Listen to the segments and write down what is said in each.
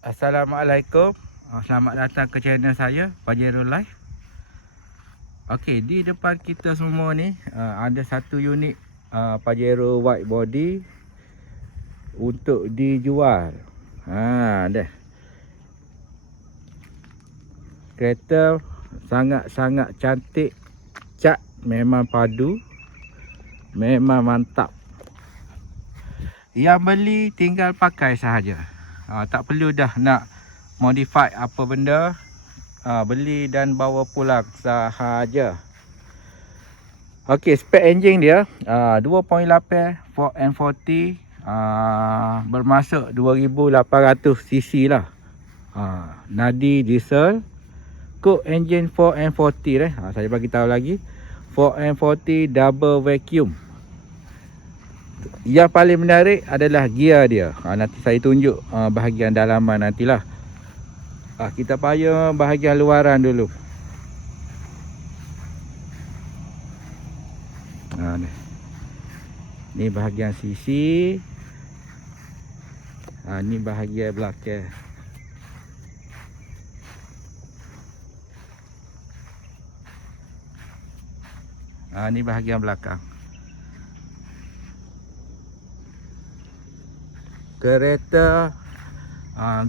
Assalamualaikum. Selamat datang ke channel saya, Pajero Live. Okey, di depan kita semua ni ada satu unit Pajero wide body untuk dijual. Dah. Kereta sangat-sangat cantik. Cat memang padu. Memang mantap. Yang beli tinggal pakai sahaja. Tak perlu dah nak modify apa benda. Beli dan bawa pulang sahaja. Okey, spek enjin dia 2.8 Ford M40 bermasuk 2800cc lah. Nadi diesel. Kod enjin Ford M40 saya bagi tahu lagi. Ford M40 double vacuum. Yang paling menarik adalah gear dia. Nanti saya tunjuk bahagian dalaman nantilah. Kita payung bahagian luaran dulu. Ni bahagian sisi. Ni bahagian belakang. Ni bahagian belakang. Kereta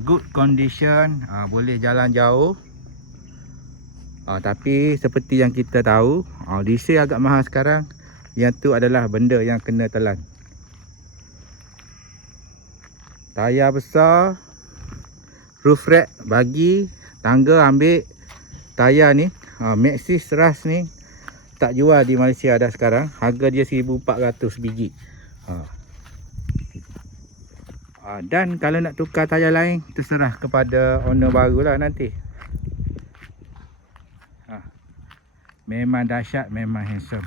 good condition, boleh jalan jauh. Tapi seperti yang kita tahu, diesel agak mahal sekarang. Yang tu adalah benda yang kena telan. Tayar besar, roof rack bagi, tangga ambil. Tayar ni Maxxis Rust ni tak jual di Malaysia dah sekarang. Harga dia 1400 biji. Dan kalau nak tukar tayar lain, terserah kepada owner baru lah nanti. Memang dahsyat, memang handsome.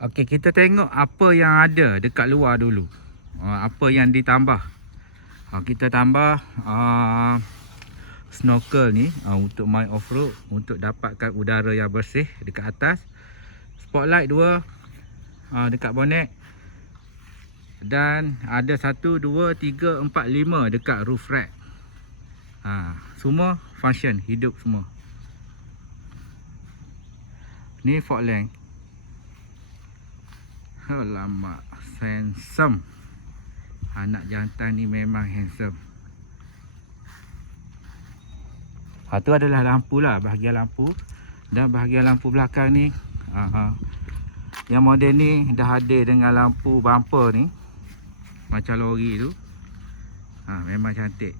Okey, kita tengok apa yang ada dekat luar dulu. Apa yang ditambah. Kita tambah snorkel ni untuk main off-road, untuk dapatkan udara yang bersih dekat atas. Spotlight 2 dekat bonnet. Dan ada 1, 2, 3, 4, 5 dekat roof rack. Semua function, hidup semua. Ni fog lamp. Alamak, handsome. Anak jantan ni memang handsome. Tu adalah lampu lah, bahagian lampu. Dan bahagian lampu belakang ni yang model ni dah ada dengan lampu bumper ni, macam lori tu. Memang cantik.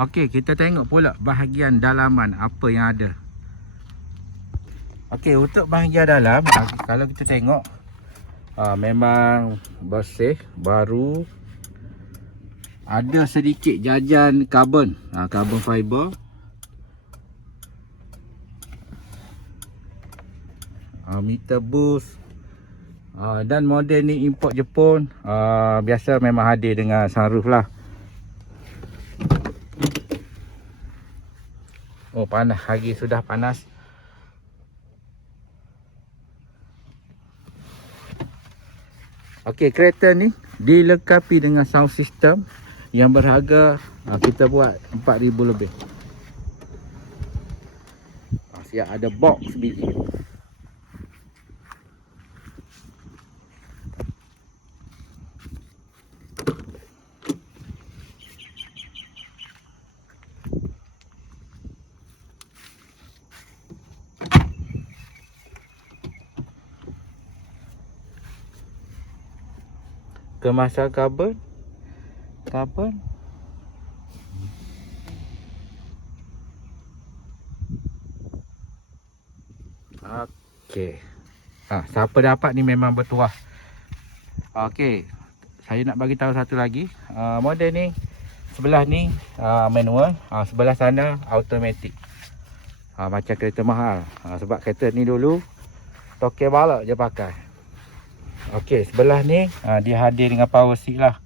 Okey, kita tengok pula bahagian dalaman apa yang ada. Okey, untuk bahagian dalam, kalau kita tengok memang bersih, baru. Ada sedikit jajan karbon, karbon fiber. Meter boost. Dan model ni import Jepun. Biasa memang hadir dengan sunroof lah. Oh, panas, hari sudah panas. Okey, kereta ni dilengkapi dengan sound system yang berharga, kita buat 4000 lebih. Siap ada box biji. Kemasan karbon. Okey. Siapa dapat ni memang bertuah. Okey, saya nak bagi tahu satu lagi. Model ni sebelah ni manual, sebelah sana automatic. Macam kereta mahal. Sebab kereta ni dulu toke balak je pakai. Okey, sebelah ni dia hadir dengan power seat lah.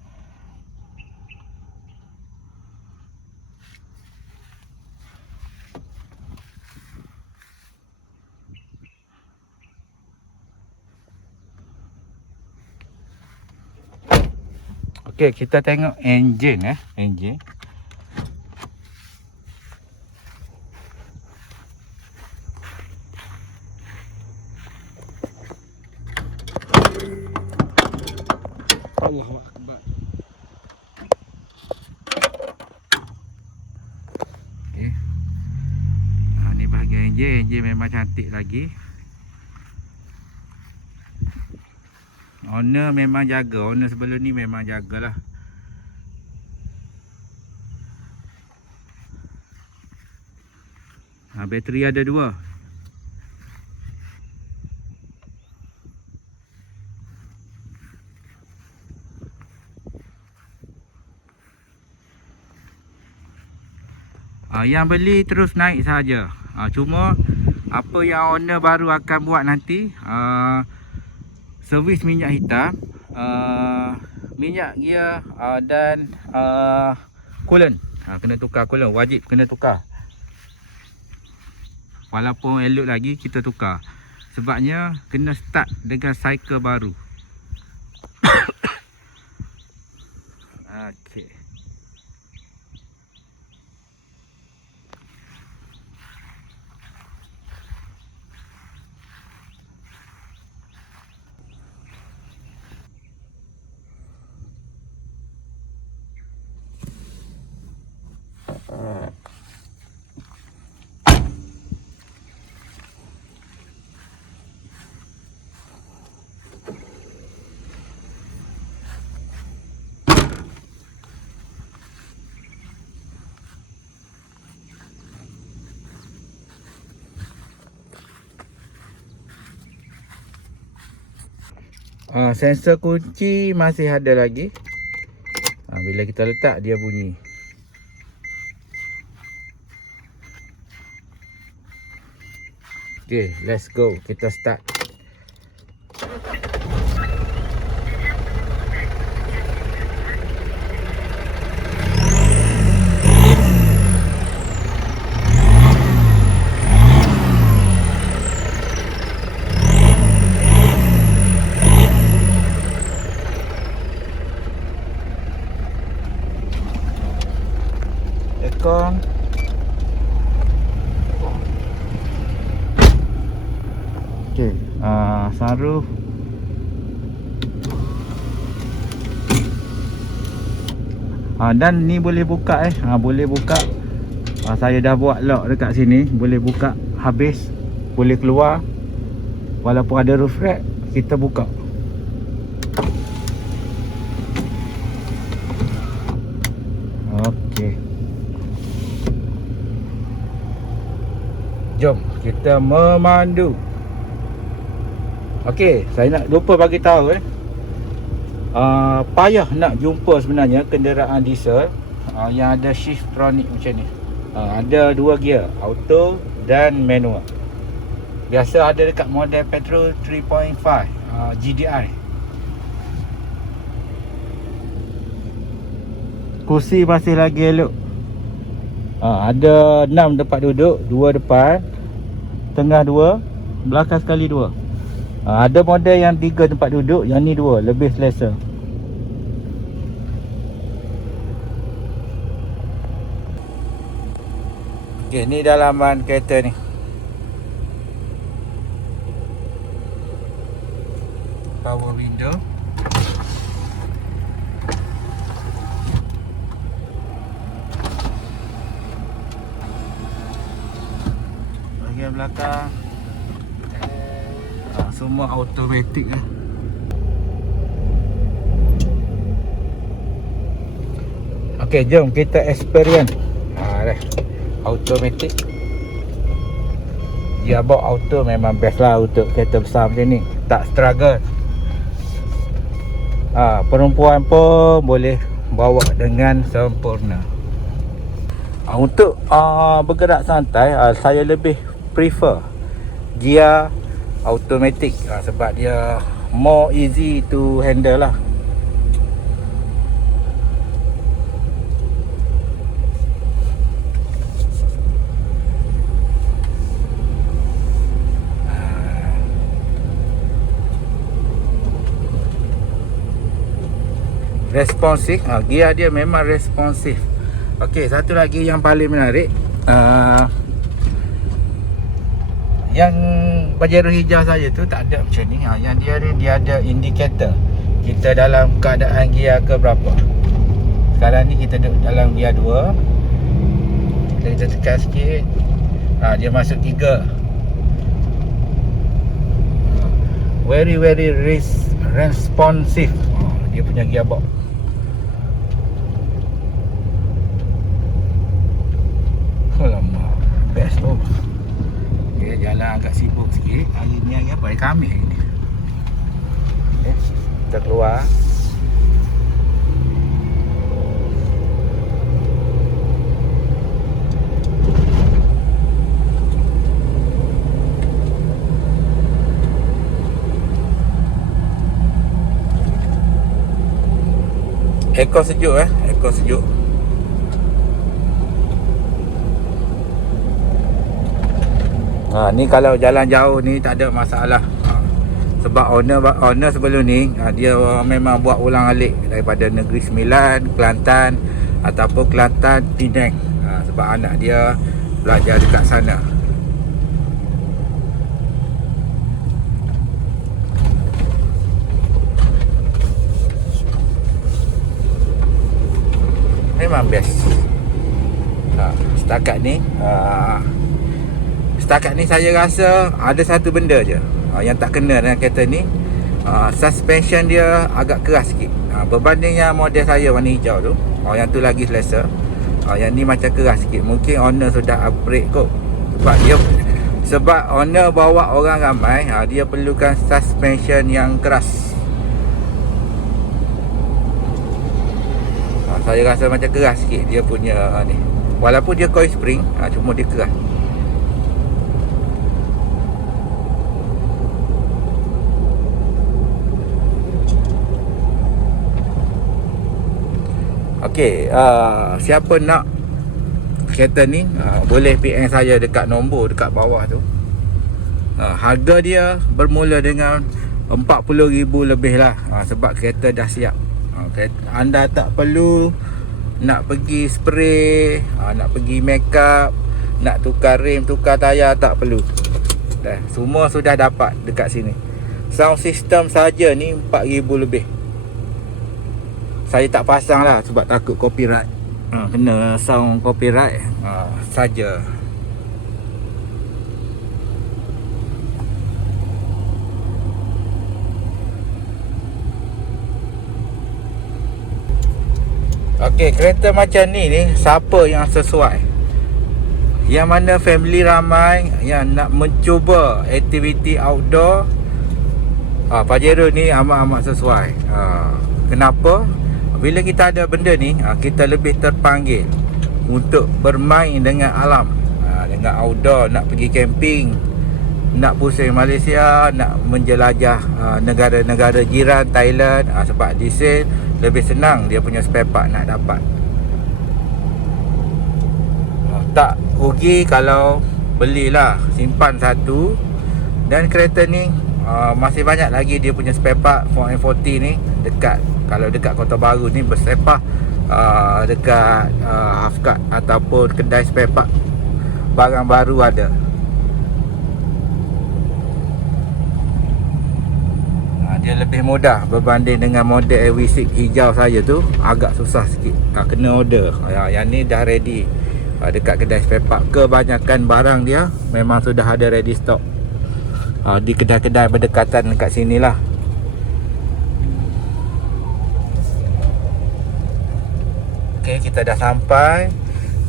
Okey, kita tengok enjin enjin. Allahu Akbar. Okey. Ni bahagian enjin. Enjin memang cantik lagi. Owner memang jaga. Owner sebelum ni memang jagalah. Bateri ada 2. Yang beli terus naik saja. Cuma apa yang owner baru akan buat nanti, servis minyak hitam, minyak gear, dan coolant. Kena tukar coolant, wajib kena tukar. Walaupun elok lagi kita tukar. Sebabnya kena start dengan cycle baru. Okey. Sensor kunci masih ada lagi. Bila kita letak dia bunyi. Okay, let's go. Kita start. Ekong. Okey, sunroof. Dan ni boleh buka boleh buka. Saya dah buat lock dekat sini, boleh buka habis, boleh keluar. Walaupun ada roof rack, kita buka. Okey. Jom kita memandu. Okey, saya nak lupa bagi tahu payah nak jumpa sebenarnya kenderaan diesel yang ada shiftronic macam ni. Ada 2 gear, auto dan manual. Biasa ada dekat model petrol 3.5 GDI. Kursi masih lagi elok. Ada 6 tempat duduk, 2 depan, tengah 2, belakang sekali 2. Ada model yang 3 tempat duduk, yang ni 2, lebih selesa. Okey, ni dalaman kereta ni. Power window. Bahagian belakang semua automatik Okey, jom kita experience. Automatik. Gearbox auto memang best lah untuk kereta besar macam ni. Tak struggle. Perempuan pun boleh bawa dengan sempurna. Untuk bergerak santai, saya lebih prefer gear automatik sebab dia more easy to handle lah. Responsif, gear dia memang responsif. Okey, satu lagi yang paling menarik, yang Pajero hijau saya tu tak ada macam ni. Yang dia ada indikator kita dalam keadaan gear ke berapa. Sekarang ni kita duduk dalam gear 2. Kita tekan sikit, dia masuk 3. Very responsive. Dia punya gearbox. Alamak, best tu. Okay, jalan agak sibuk sikit. Hari ni hari apa? Hari Khamis hari ni. Okay, kita keluar. Ekor sejuk ekor sejuk. Ni kalau jalan jauh ni tak ada masalah. Sebab owner sebelum ni dia memang buat ulang alik daripada Negeri Sembilan, Kelantan ataupun Kelantan, Penang. Sebab anak dia belajar dekat sana. Memang best. Setakat ni saya rasa ada satu benda je yang tak kena dengan kereta ni. Suspension dia agak keras sikit, berbanding yang model saya warna hijau tu. Yang tu lagi selesa. Yang ni macam keras sikit. Mungkin owner sudah upgrade kot. Sebab owner bawa orang ramai, dia perlukan suspension yang keras. Saya rasa macam keras sikit dia punya ni. Walaupun dia coil spring, cuma dia keras. Okey, siapa nak kereta ni, boleh PM saya dekat nombor dekat bawah tu. Harga dia bermula dengan 40,000 lebih lah. Sebab kereta dah siap. Anda tak perlu nak pergi spray, nak pergi make up, nak tukar rim, tukar tayar, tak perlu. Semua sudah dapat dekat sini. Sound system saja ni 4,000 lebih. Saya tak pasang lah sebab takut copyright. Kena sound copyright saja. Okey, kereta macam ni siapa yang sesuai? Yang mana family ramai yang nak mencuba aktiviti outdoor, Pajero ni amat-amat sesuai. Kenapa? Bila kita ada benda ni, kita lebih terpanggil untuk bermain dengan alam, dengan outdoor. Nak pergi camping, nak pusing Malaysia, nak menjelajah negara-negara jiran Thailand. Sebab diesel lebih senang, dia punya spare part nak dapat. Tak rugi kalau belilah, simpan satu. Dan kereta ni masih banyak lagi dia punya spare part. 4M40 ni dekat, kalau dekat Kota Baru ni bersepah dekat Hafkat ataupun kedai spare part barang baru ada. Dia lebih mudah berbanding dengan model AV6 hijau saya tu. Agak susah sikit, kena order. Yang ni dah ready dekat kedai spare part. Kebanyakan barang dia memang sudah ada ready stock di kedai-kedai berdekatan dekat sini lah. Okay, kita dah sampai.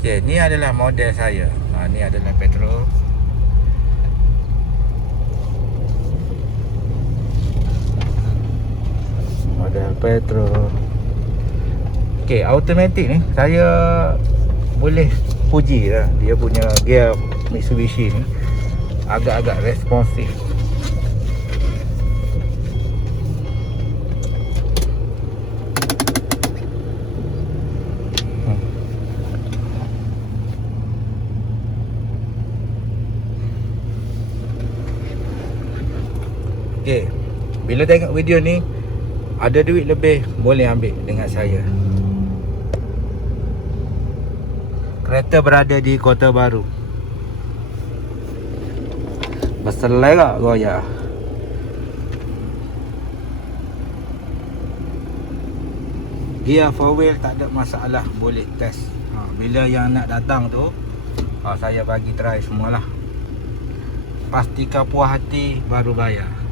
Okay, ni adalah model saya. Ni adalah petrol. Model petrol. Okay, automatic ni saya boleh puji lah. Dia punya gear Mitsubishi ni agak-agak responsif. Bila tengok video ni, ada duit lebih, boleh ambil dengan saya. Kereta berada di Kota Baru. Berselera goyah. Gear 4 wheel tak ada masalah, boleh test. Bila yang nak datang tu, saya bagi try semualah. Pastikan puas hati baru bayar.